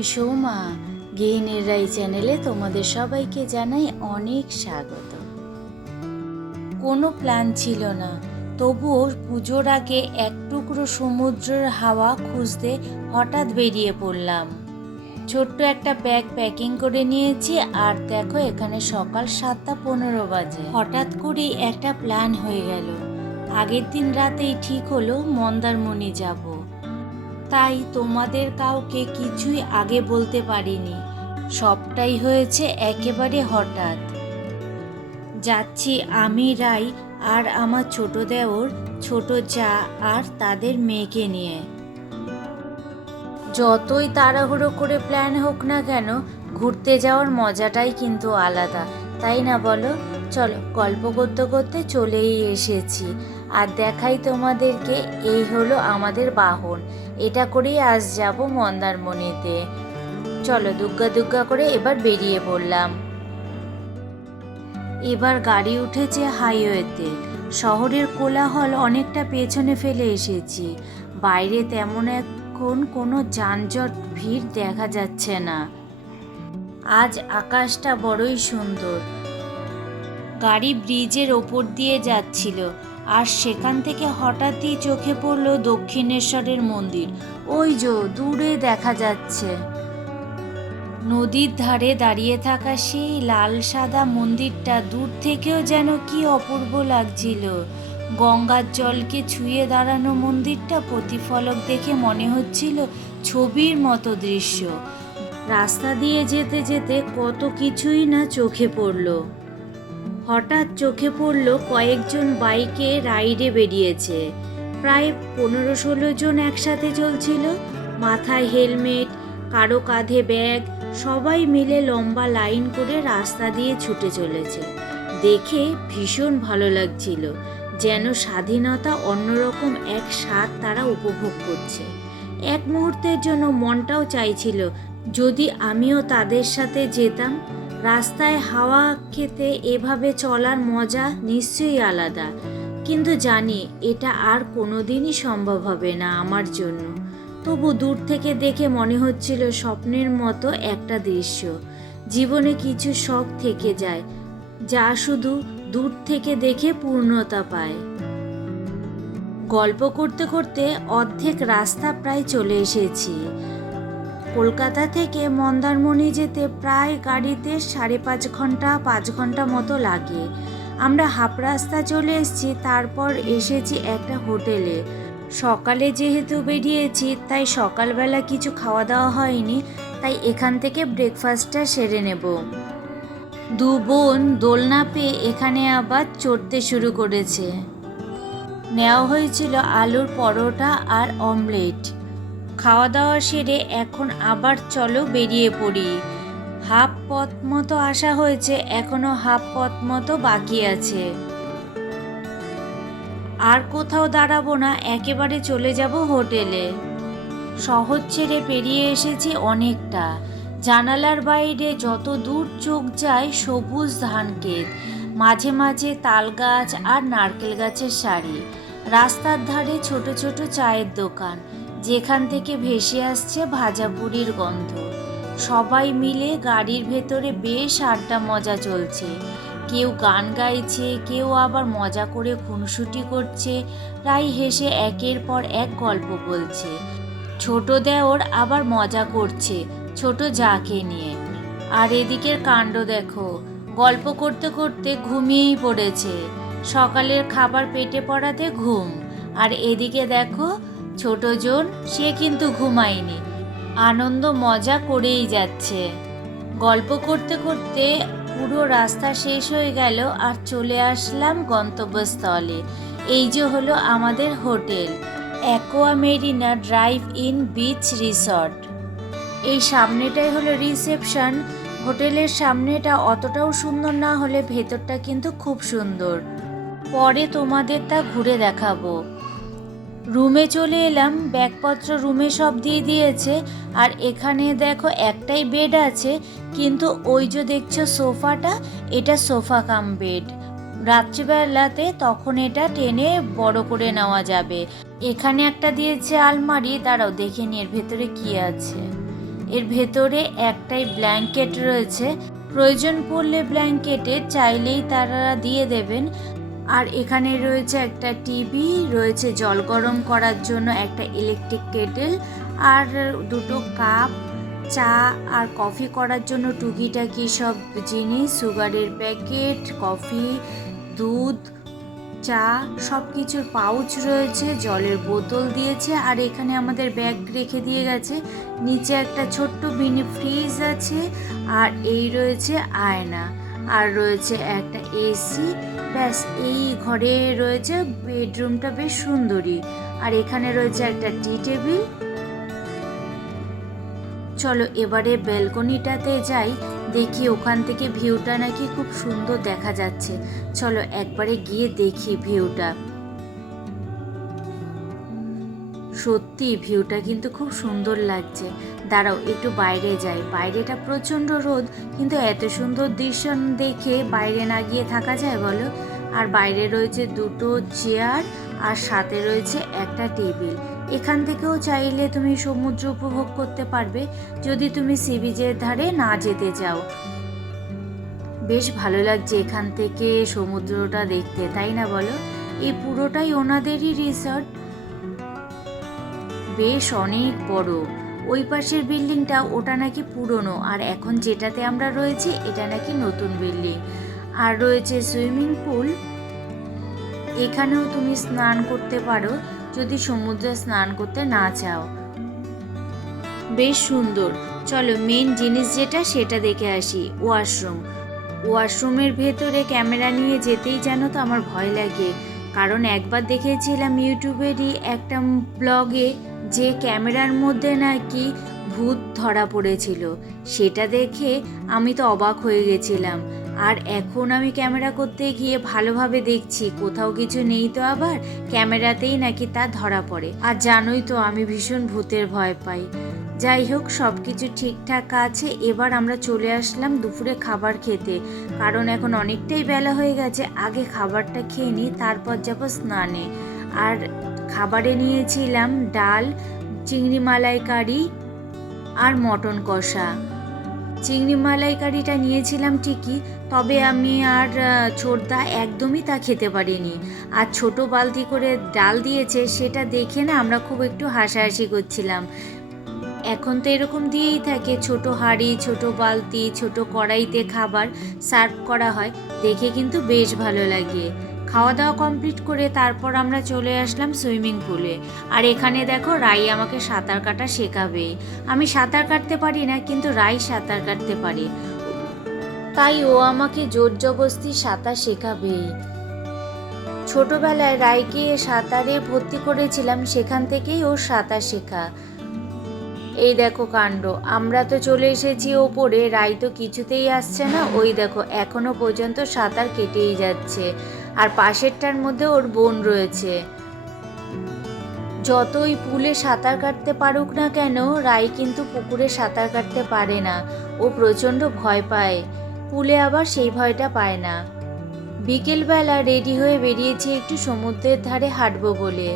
আমি সৌমা। গেহিনের রাই চ্যানেলে তোমাদের সবাইকে জানাই অনেক স্বাগত। কোনো প্ল্যান ছিল না, তবুও পুজোর আগে এক টুকরো সমুদ্রের হাওয়া খুঁজতে হঠাৎ বেরিয়ে পড়লাম। ছোট্ট একটা ব্যাগ প্যাকিং করে নিয়েছি, আর দেখো এখানে সকাল 7:15 বাজে। হঠাৎ করেই একটা প্ল্যান হয়ে গেল। আগের দিন রাতেই ঠিক হলো মন্দারমণি যাব। তাই তোমাদের কাউকে কিছুই আগে বলতে পারিনি, সবটাই হয়েছে একেবারে হঠাৎ। যাচ্ছি আমি, রাই আর আমার ছোট দেওর, ছোট যা আর তাদের মেয়েকে নিয়ে। যতই তাড়াহুড়ো করে প্ল্যান হোক না কেন, ঘুরতে যাওয়ার মজাটাই কিন্তু আলাদা, তাই না বলো? চলো, গল্প করতে করতে চলেই এসেছি। আর দেখাই তোমাদেরকে, এই হলো আমাদের বাহন। এটা করেই আজ যাব মন্দারমণিতে। চলো, দুগ্গা দুগ্গা করে এবার বেরিয়ে পড়লাম। এবার গাড়ি উঠেছে হাইওয়েতে। শহরের কোলাহল অনেকটা পেছনে ফেলে এসেছি। বাইরে তেমন এখন কোনো যানজট ভিড় দেখা যাচ্ছে না। আজ আকাশটা বড়ই সুন্দর। গাড়ি ব্রিজের ওপর দিয়ে যাচ্ছিল, আর সেখান থেকে হঠাৎই চোখে পড়ল দক্ষিণেশ্বরের মন্দির। ওই যে দূরে দেখা যাচ্ছে। নদীর ধারে দাঁড়িয়ে থাকা সেই লাল সাদা মন্দিরটা দূর থেকেও যেন কি অপূর্ব লাগছিল। গঙ্গার জলকে ছুঁয়ে দাঁড়ানো মন্দিরটা প্রতিফলক দেখে মনে হচ্ছিল ছবির মতো দৃশ্য। রাস্তা দিয়ে যেতে যেতে কত কিছুই না চোখে পড়ল। হঠাৎ চোখে পড়ল কয়েকজন বাইকে রাইডে বেরিয়েছে। প্রায় 15-16 জন একসাথে চলছিল। মাথায় হেলমেট, কারো কাঁধে ব্যাগ, সবাই মিলে লম্বা লাইন করে রাস্তা দিয়ে ছুটে চলেছে। দেখে ভীষণ ভালো লাগছিল, যেন স্বাধীনতা অন্যরকম এক স্বাদ তারা উপভোগ করছে। এক মুহূর্তের জন্য মনটাও চাইছিল যদি আমিও তাদের সাথে যেতাম। রাস্তায় হাওয়া খেতে এভাবে চলার মজা নিশ্চয়ই আলাদা, কিন্তু জানি এটা আর কোনোদিনই সম্ভব হবে না আমার জন্য। তবু দূর থেকে দেখে মনে হচ্ছিল স্বপ্নের মতো একটা দৃশ্য। জীবনে কিছু শখ থেকে যায়, যা শুধু দূর থেকে দেখে পূর্ণতা পায়। গল্প করতে করতে অর্ধেক রাস্তা প্রায় চলে এসেছি। কলকাতা থেকে মন্দারমণি যেতে প্রায় গাড়িতে 5.5 ঘন্টা 5 ঘন্টা মতো লাগে। আমরা হাফ রাস্তা চলে এসেছি, তারপর এসেছি একটা হোটেলে। সকালে যেহেতু বেরিয়েছি, তাই সকালবেলা কিছু খাওয়া দাওয়া হয়নি, তাই এখান থেকে ব্রেকফাস্টটা সেরে নেব। দু বোন দোলনা পেয়ে এখানে আবার চড়তে শুরু করেছে। নেওয়া হয়েছিল আলুর পরোটা আর অমলেট। খাওয়া দাওয়া সেরে এখন আবার চলো বেরিয়ে পড়ি। হাফ পথ মতো আসা হয়েছে, এখনো হাফ পথ মতো বাকি আছে। আর কোথাও দাঁড়াবো না, একেবারে চলে যাব হোটেলে। শহর ছেড়ে পেরিয়ে এসেছি অনেকটা। জানালার বাইরে যত দূর চোখ যায় সবুজ ধানক্ষেত, মাঝে মাঝে তাল গাছ আর নারকেল গাছের সারি। রাস্তার ধারে ছোট ছোট চায়ের দোকান, যেখান থেকে ভেসে আসছে ভাজা পুরির গন্ধ। সবাই মিলে গাড়ির ভেতরে বেশ আড্ডা মজা চলছে। কেউ গান গাইছে, কেউ আবার মজা করে খুনসুটি করছে। রাই হেসে একের পর এক গল্প বলছে। ছোট দেওর আবার মজা করছে ছোট যাকে নিয়ে। আর এদিকের কাণ্ড দেখো, গল্প করতে করতে ঘুমিয়েই পড়েছে। সকালের খাবার পেটে পড়াতে ঘুম। আর এদিকে দেখো ছোট জন, সে কিন্তু ঘুমায়নি, আনন্দ মজা করেই যাচ্ছে। গল্প করতে করতে পুরো রাস্তা শেষ হয়ে গেল, আর চলে আসলাম গন্তব্যস্থলে। এই যে হলো আমাদের hotel, aqua Marina drive in beach resort. এই সামনেটাই হলো রিসেপশন। হোটেলের সামনেটা অতটাও সুন্দর না হলে ভেতরটা কিন্তু খুব সুন্দর। পরে তোমাদের তা ঘুরে দেখাবো। রুমে চলে এলাম, ব্যাগপত্র রুমে সব দিয়ে দিয়েছে। আর এখানে দেখো একটাই বেড আছে, কিন্তু ওই যে দেখছো সোফাটা, এটা সোফা কাম বেড। রাত্রিবেলাতে তখন এটা টেনে বড় করে নেওয়া যাবে। এখানে একটা দিয়েছে আলমারি, দাঁড়াও দেখে নি এর ভেতরে কি আছে। এর ভেতরে একটাই ব্ল্যাঙ্কেট রয়েছে, প্রয়োজন পড়লে ব্ল্যাঙ্কেটে চাইলেই তারা দিয়ে দেবেন। আর এখানে রয়েছে একটা টিভি, রয়েছে জল গরম করার জন্য একটা ইলেকট্রিক কেটেল, আর দুটো কাপ, চা আর কফি করার জন্য টুকিটাকি সব জিনিস, সুগারের প্যাকেট, কফি, দুধ, চা, সব কিছুর পাউচ রয়েছে, জলের বোতল দিয়েছে। আর এখানে আমাদের ব্যাগ রেখে দিয়ে গেছে। নিচে একটা ছোট্ট মিনি ফ্রিজ আছে, আর এই রয়েছে আয়না, আর রয়েছে একটা এসি। ব্যাস, এই ঘরে রয়েছে। বেডরুমটা বেশ সুন্দরই। আর এখানে রয়েছে একটা টি টেবিল। চলো এবারে ব্যালকনিটাতে যাই, দেখি ওখান থেকে ভিউটা নাকি খুব সুন্দর দেখা যাচ্ছে। চলো একবারে গিয়ে দেখি ভিউটা। সত্যি ভিউটা কিন্তু খুব সুন্দর লাগছে। দাঁড়াও একটু বাইরে যাই। বাইরেটা প্রচণ্ড রোদ, কিন্তু এত সুন্দর দৃশ্য দেখে বাইরে না গিয়ে থাকা যায় বলো? আর বাইরে রয়েছে দুটো চেয়ার, আর সাথে রয়েছে একটা টেবিল। এখান থেকেও চাইলে তুমি সমুদ্র উপভোগ করতে পারবে, যদি তুমি সি বিচের ধারে না যেতে চাও। বেশ ভালো লাগছে এখান থেকে সমুদ্রটা দেখতে, তাই না বলো? এই পুরোটাই ওনাদেরই রিসর্ট, বেশ অনেক বড়। ওই পাশের বিল্ডিংটা ওটা নাকি পুরনো, আর এখন যেটাতে আমরা রয়েছি এটা নাকি নতুন বিল্ডিং। আর রয়েছে সুইমিং পুল, এখানেও তুমি স্নান করতে পারো যদি সমুদ্রে স্নান করতে না চাও। বেশ সুন্দর। চলো মেন জিনিস যেটা সেটা দেখে আসি, ওয়াশরুম। ওয়াশরুমের ভেতরে ক্যামেরা নিয়ে যেতেই জানো তো আমার ভয় লাগে, কারণ একবার দেখেছিলাম ইউটিউবেরই একটা ব্লগে যে ক্যামেরার মধ্যে নাকি ভূত ধরা পড়েছিল। সেটা দেখে আমি তো অবাক হয়ে গেছিলাম। আর এখন আমি ক্যামেরা করতে গিয়ে ভালোভাবে দেখছি কোথাও কিছু নেই, তো আবার ক্যামেরাতেই নাকি তা ধরা পড়ে। আর জানোই তো আমি ভীষণ ভূতের ভয় পাই। যাই হোক, সব কিছু ঠিকঠাক আছে। এবার আমরা চলে আসলাম দুপুরে খাবার খেতে, কারণ এখন অনেকটাই বেলা হয়ে গেছে। আগে খাবারটা খেয়ে নিই, তারপর যাবো স্নানে। আর খাবারে নিয়েছিলাম ডাল, চিংড়ি মালাইকারি আর মটন কষা। চিংড়ি মালাইকারিটা নিয়েছিলাম ঠিকই, তবে আমি আর ছোটদা একদমই তা খেতে পারিনি। আর ছোট বালতি করে ডাল দিয়েছে, সেটা দেখে না আমরা খুব একটু হাসাহাসি করছিলাম। এখন তো এরকম দিয়েই থাকে, ছোট হাঁড়ি, ছোট বালতি, ছোট কড়াইতে খাবার সার্ভ করা হয়, দেখে কিন্তু বেশ ভালো লাগে। খাওয়া দাওয়া কমপ্লিট করে তারপর আমরা চলে আসলাম সুইমিং পুলে। আর এখানে দেখো রাই আমাকে সাঁতার কাটা শেখাবে। আমি সাঁতার কাটতে পারি না, কিন্তু রাই সাঁতার কাটতে পারে, তাই ও আমাকে জোর জবরদস্তি সাঁতার শেখাবে। ছোটবেলায় রাইকে সাঁতারে ভর্তি করেছিলাম, সেখান থেকেই ওর সাঁতার শেখা। এই দেখো কাণ্ড, আমরা তো চলে এসেছি ওপরে, রাই তো কিছুতেই আসছে না। ওই দেখো এখনো পর্যন্ত সাঁতার কেটেই যাচ্ছে। আর পাশেরটার মধ্যে ওর বোন রয়েছে। যতই পুলে সাঁতার কাটতে পারুক না কেন, রাই কিন্তু পুকুরে সাঁতার কাটতে পারে না। ও প্রচণ্ড ভয় পায়, পুলে আবার সেই ভয়টা পায় না। বিকেলবেলা রেডি হয়ে বেরিয়েছি একটু সমুদ্রের ধারে হাঁটবো বলে।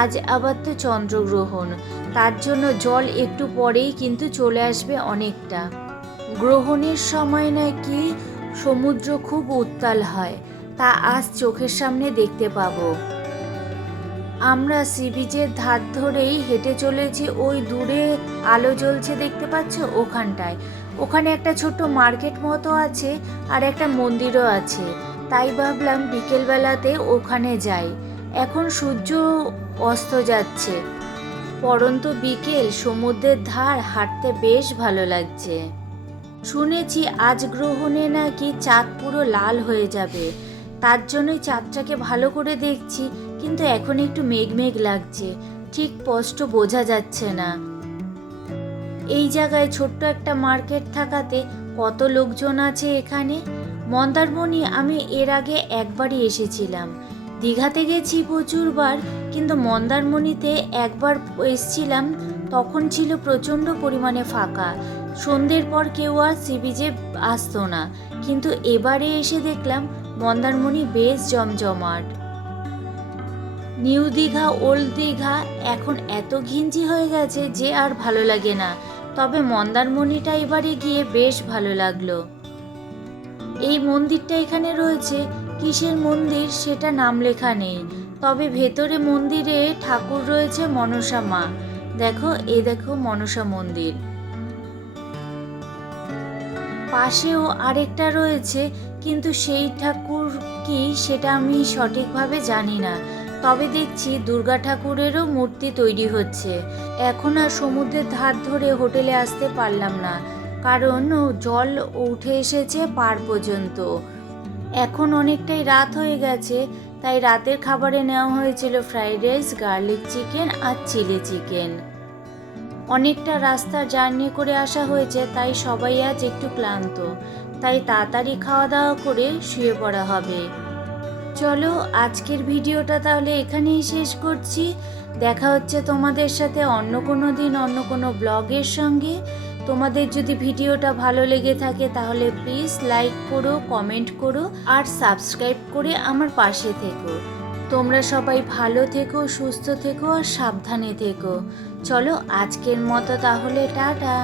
আজ আবার তো চন্দ্রগ্রহণ, তার জন্য জল একটু পরেই কিন্তু চলে আসবে অনেকটা। গ্রহণের সময় নাকি সমুদ্র খুব উত্তাল হয়, তা আজ চোখের সামনে দেখতে পাবো। আমরা সি বিচের ধার ধরেই হেঁটে চলেছি। ওই দূরে আলো জ্বলছে দেখতে পাচ্ছ, ওখানটায়। ওখানে একটা ছোট্ট মার্কেট মতো আছে, আর একটা মন্দিরও আছে। তাই ভাবলাম বিকেলবেলাতে ওখানে যাই। এখন সূর্য অস্ত যাচ্ছে, পরন্ত বিকেল, সমুদ্রের ধার, হাঁটতে বেশ ভালো লাগছে। শুনেছি আজ গ্রহণে নাকি চাঁদ পুরো লাল হয়ে যাবে, তার জন্যই চাঁদটাকে ভালো করে দেখছি, কিন্তু এখন একটু মেঘ মেঘ লাগছে, ঠিক স্পষ্ট বোঝা যাচ্ছে না। এই জায়গায় ছোট্ট একটা মার্কেট থাকাতে কত লোকজন আছে এখানে। মন্দারমণি আমি এর আগে একবারই এসেছিলাম। দীঘাতে গেছি প্রচুরবার, কিন্তু মন্দারমণিতে একবার এসেছিলাম, তখন ছিল প্রচণ্ড পরিমাণে ফাঁকা। সন্ধ্যের পর কেউ আর সি বিচে আসতো না, কিন্তু এবারে এসে দেখলাম মন্দারমণি বেশ জমজমাট। নিউ দীঘা, ওল্ড দীঘা এখন এত ঘিঞ্জি হয়ে গেছে যে আর ভালো লাগে না। তবে মন্দারমণিটা এবারে গিয়ে বেশ ভালো লাগলো। এই মন্দিরটা এখানে রয়েছে, কিসের মন্দির সেটা নাম লেখা নেই, তবে ভেতরে মন্দিরে ঠাকুর রয়েছে মনসা মা। দেখো, এই দেখো মনসা মন্দির। পাশেও আরেকটা রয়েছে, কিন্তু সেই ঠাকুর কি সেটা আমি সঠিকভাবে জানি না। তবে দেখছি দুর্গা ঠাকুরেরও মূর্তি তৈরি হচ্ছে। এখন আর সমুদ্রের ধার ধরে হোটেলে আসতে পারলাম না, কারণ জল উঠে এসেছে পাড় পর্যন্ত। এখন অনেকটাই রাত হয়ে গেছে, তাই রাতের খাবারে নেওয়া হয়েছিল ফ্রাইড রাইস, গার্লিক চিকেন আর চিলি চিকেন। অনেকটা রাস্তা জার্নি করে আসা হয়েছে, তাই সবাই আজ একটু ক্লান্ত, তাই তাড়াতাড়ি খাওয়া দাওয়া করে শুয়ে পড়া হবে। চলো, আজকের ভিডিওটা তাহলে এখানেই শেষ করছি। দেখা হচ্ছে তোমাদের সাথে অন্য কোনো দিন অন্য কোনো ব্লগের সঙ্গে। তোমাদের যদি ভিডিওটা ভালো লেগে থাকে তাহলে প্লিজ লাইক করো, কমেন্ট করো আর সাবস্ক্রাইব করে আমার পাশে থেকো। তোমরা সবাই ভালো থেকো, সুস্থ থেকো আর সাবধানে থেকো। চলো, আজকের মতো তাহলে টাটা।